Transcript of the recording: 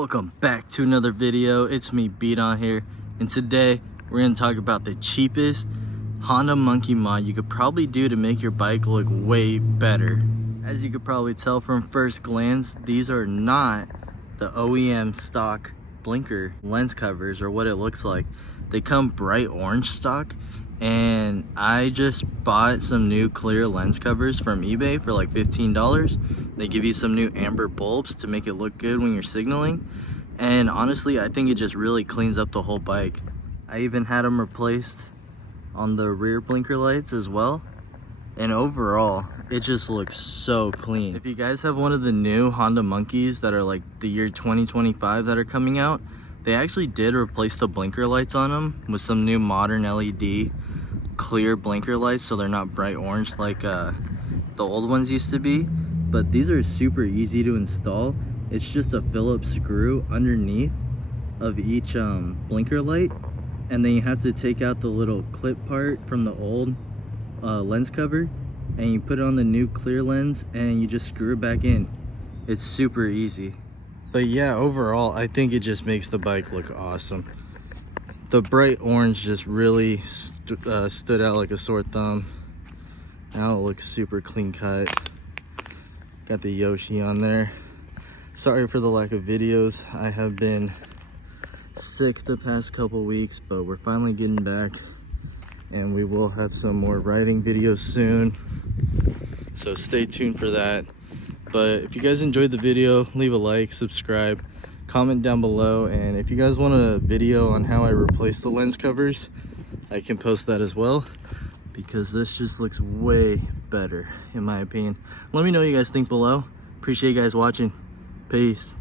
Welcome back to another video. It's me, Beat On here, and today we're going to talk about the cheapest Honda Monkey mod you could probably do to make your bike look way better. As you could probably tell from first glance, these are not the OEM stock blinker lens covers or what it looks like. They come bright orange stock, and I just bought some new clear lens covers from eBay for like $15. They give you some new amber bulbs to make it look good when you're signaling, and honestly I think it just really cleans up the whole bike. I even had them replaced on the rear blinker lights as well, and overall it just looks so clean. If you guys have one of the new Honda Monkeys that are like the year 2025 that are coming out, they actually did replace the blinker lights on them with some new modern LED clear blinker lights, so they're not bright orange like the old ones used to be. But these are super easy to install. It's just a Phillips screw underneath of each blinker light, and then you have to take out the little clip part from the old lens cover, and you put it on the new clear lens and you just screw it back in. It's super easy. But yeah, overall I think it just makes the bike look awesome. The bright orange just really stood out like a sore thumb. Now it looks super clean cut. Got the Yoshi on there. Sorry for the lack of videos. I have been sick the past couple weeks, but we're finally getting back, and we will have some more riding videos soon, so stay tuned for that. But if you guys enjoyed the video, leave a like, subscribe, comment down below, and if you guys want a video on how I replace the lens covers, I can post that as well, because this just looks way better in my opinion. Let me know what you guys think below. Appreciate you guys watching. Peace.